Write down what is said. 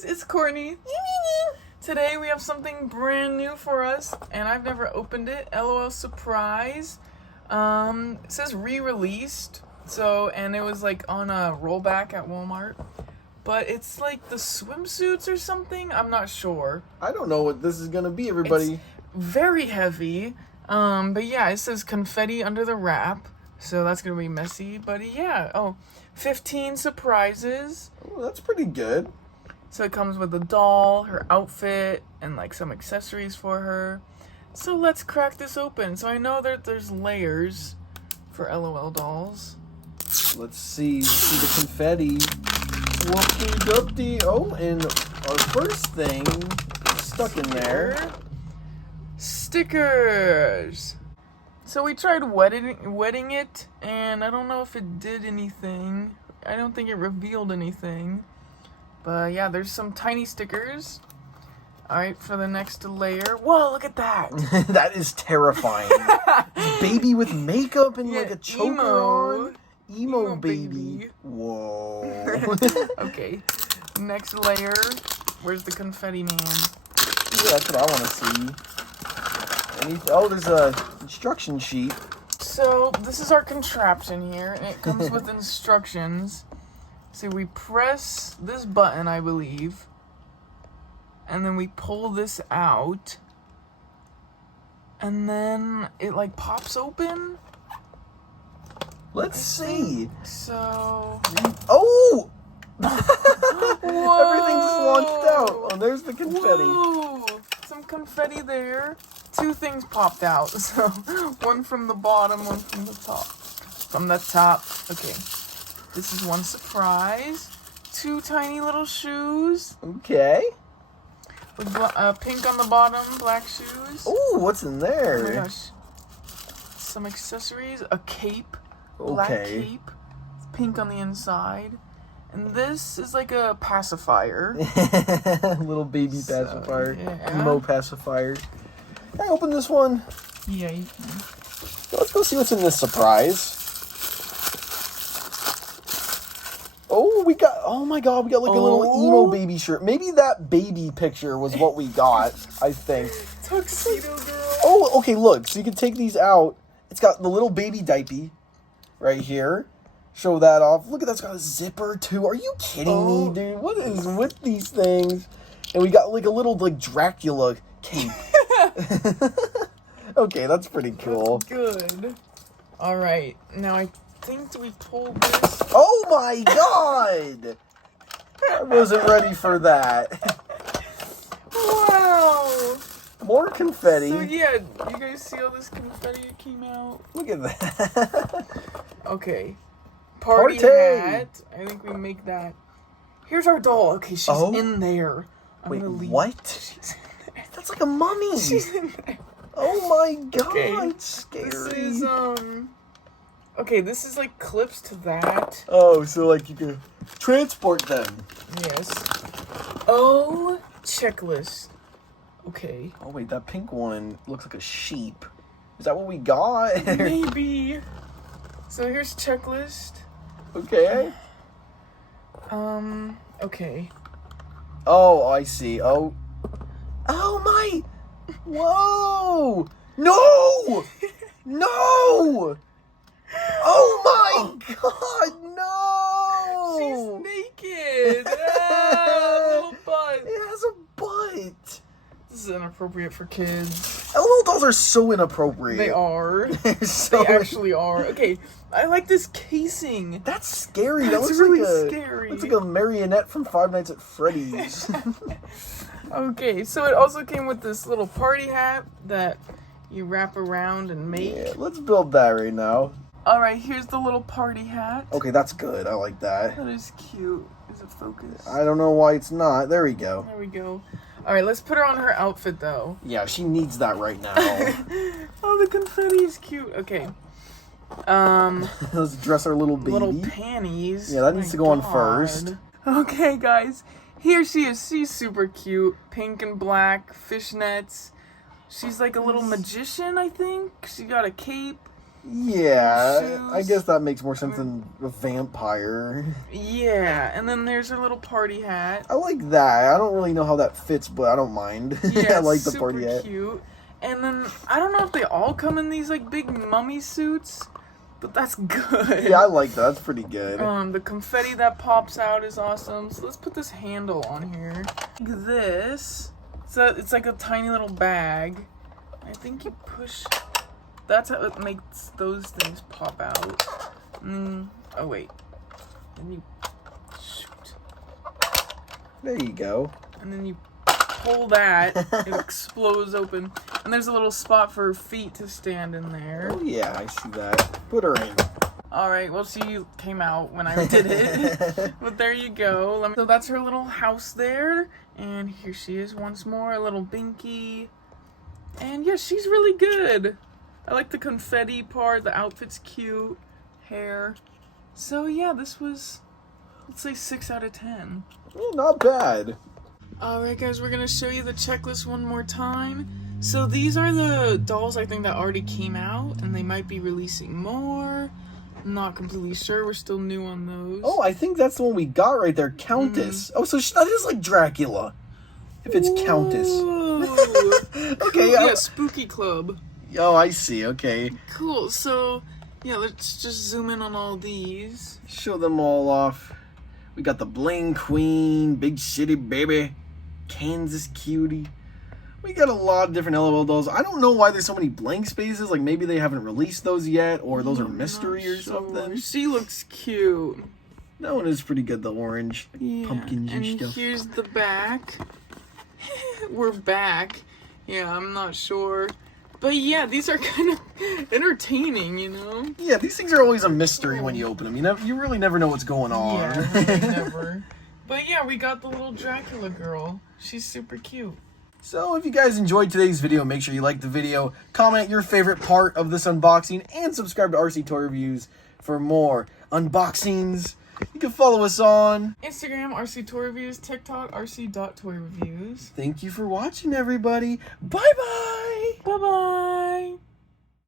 guys, it's Courtney. Today we have something brand new for us, and I've never opened it. LOL surprise. It says re-released, and it was like on a rollback at Walmart. But it's like the swimsuits or something. I'm not sure. I don't know what this is gonna be, everybody. It's very heavy. But yeah, it says confetti under the wrap, so that's gonna be messy. But yeah, 15 surprises. Oh, that's pretty good. So it comes with a doll, her outfit, and like some accessories for her. So let's crack this open. So I know that there's layers for LOL dolls. Let's see the confetti. Whoopty-doopty. Oh, and our first thing stuck in there. Stickers. So we tried wetting it, and I don't know if it did anything. I don't think it revealed anything. But yeah, there's some tiny stickers. Alright, for the next layer. Whoa, look at that! That is terrifying. Baby with makeup and like a choker on. Emo baby. Whoa. Okay, next layer. Where's the confetti man? Yeah, that's what I want to see. There's a instruction sheet. So, this is our contraption here, and it comes with instructions. So we press this button, I believe, and then we pull this out, and then it like pops open. Let's see. So, oh! whoa! Everything just launched out. Oh, there's the confetti. Whoa! Some confetti there. Two things popped out. So, one from the bottom, one from the top. From the top. Okay. This is one surprise. Two tiny little shoes. Okay. With pink on the bottom, black shoes. Oh, what's in there? Oh my gosh. Some accessories. A cape. Black cape. Pink on the inside. And this is like a pacifier. Little baby pacifier. Yeah. Emo pacifier. Can I open this one? Yeah, you can. Let's go see what's in this surprise. Oh my god, we got like a little emo baby shirt. Maybe that baby picture was what we got, I think. Tuxedo girl. Oh, okay, look. So you can take these out. It's got the little baby diaper right here. Show that off. Look at that. It's got a zipper too. Are you kidding me, dude? What is with these things? And we got like a little like Dracula cape. Okay, that's pretty cool. That's good. Alright, now I think we pulled this. Oh my god! I wasn't ready for that. Wow! More confetti. So yeah, you guys see all this confetti that came out? Look at that. Okay. Party hat. I think we make that. Here's our doll. Okay, she's in there. Wait, what? She's in there. That's like a mummy. She's in there. Oh my god, Okay. it's scary. This is, okay, this is like clips to that. Oh, so like you can transport them. Yes. Oh, checklist. Okay. Oh wait, that pink one looks like a sheep. Is that what we got? Maybe. So here's checklist. Okay. Okay. Oh, I see. Oh my. Whoa. No. No. Oh my god, no! She's naked! Little butt! It has a butt! This is inappropriate for kids. LOL dolls are so inappropriate. They are. They actually are. Okay, I like this casing. That's scary. That's that looks really like scary. Looks like a marionette from Five Nights at Freddy's. Okay, so it also came with this little party hat that you wrap around and make. Yeah, let's build that right now. Alright, here's the little party hat. Okay, that's good. I like that. That is cute. Is it focused? I don't know why it's not. There we go. There we go. Alright, let's put her on her outfit, though. Yeah, she needs that right now. Oh, the confetti is cute. Okay. Let's dress our little baby. Little panties. Yeah, that needs to go on first. Okay, guys. Here she is. She's super cute. Pink and black, fishnets. She's like a little magician, I think. She got a cape. Yeah, I shoes. guess that makes more sense than a vampire. Yeah, and then there's her little party hat. I like that. I don't really know how that fits, but I don't mind. Yeah, I like it's the party super hat. cute. And then I don't know if they all come in these like big mummy suits, but that's good. Yeah, I like that. That's pretty good. The confetti that pops out is awesome. So let's put this handle on here. Like this. So it's like a tiny little bag. I think you push. That's how it makes those things pop out. Oh wait. Then you shoot. There you go. And then you pull that. It explodes open. And there's a little spot for her feet to stand in there. Oh yeah, I see that. Put her in. Alright, well she came out when I did it. But there you go. So that's her little house there. And here she is once more, a little Binky. And yeah, she's really good. I like the confetti part, the outfit's cute, hair. So yeah, this was, let's say 6 out of 10. Well, not bad. Alright guys, we're going to show you the checklist one more time. So these are the dolls I think that already came out, and they might be releasing more. I'm not completely sure, we're still new on those. Oh, I think that's the one we got right there, Countess. Oh, so that is like Dracula. If it's Countess. Okay, yeah, Spooky Club. Oh, I see, okay. Cool, so yeah, let's just zoom in on all these. Show them all off. We got the Bling Queen, Big Shitty Baby, Kansas Cutie. We got a lot of different LOL dolls. I don't know why there's so many blank spaces. Like maybe they haven't released those yet, or those are mystery or something. She looks cute. That one is pretty good, the orange. Like Yeah, pumpkins and stuff. Here's the back. We're back. Yeah, I'm not sure. But yeah, these are kind of entertaining, you know? Yeah, these things are always a mystery when you open them. You really never know what's going on. Yeah, really never. But yeah, we got the little Dracula girl. She's super cute. So if you guys enjoyed today's video, make sure you like the video, comment your favorite part of this unboxing, and subscribe to RC Toy Reviews for more unboxings. You can follow us on Instagram, RC Toy Reviews, TikTok, rc.toyreviews. Thank you for watching, everybody. Bye-bye. Bye-bye.